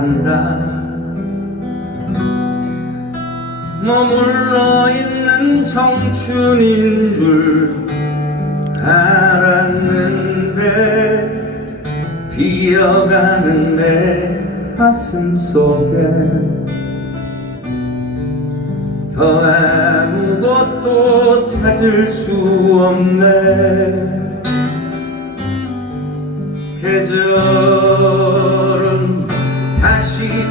간다. 머물러 있는 청춘인 줄 알았는데 비어가는 내 가슴 속에 더 아무것도 찾을 수 없네. 다시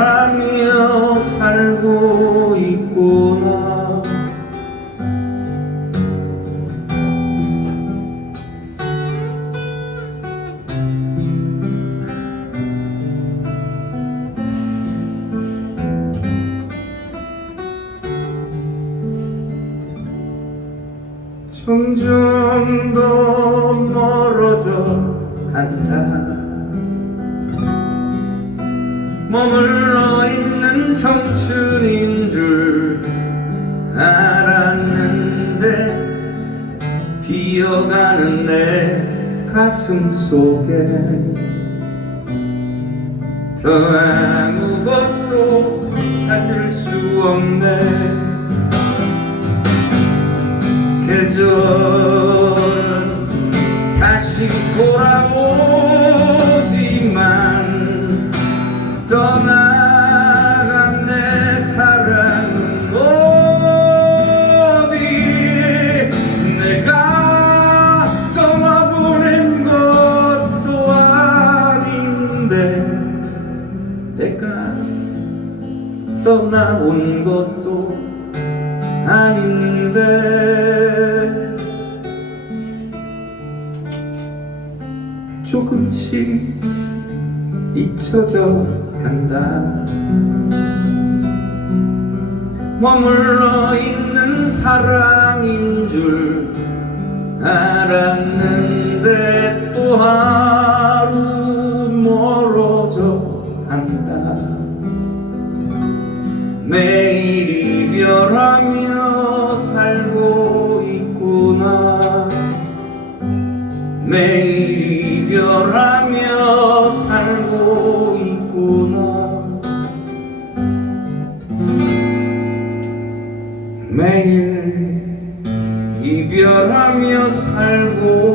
이별하며 살고 있구나. 점점 더 멀어져 간다 머물러 있는 청춘인 줄 알았는데 비어가는 내 가슴 속에 더 아무것도 찾을 수 없네. 계절은 다시 돌아오 내가 떠나온 것도 아닌데. 조금씩 잊혀져 간다. 머물러 있는 사랑인 줄 알았는데 또하 살고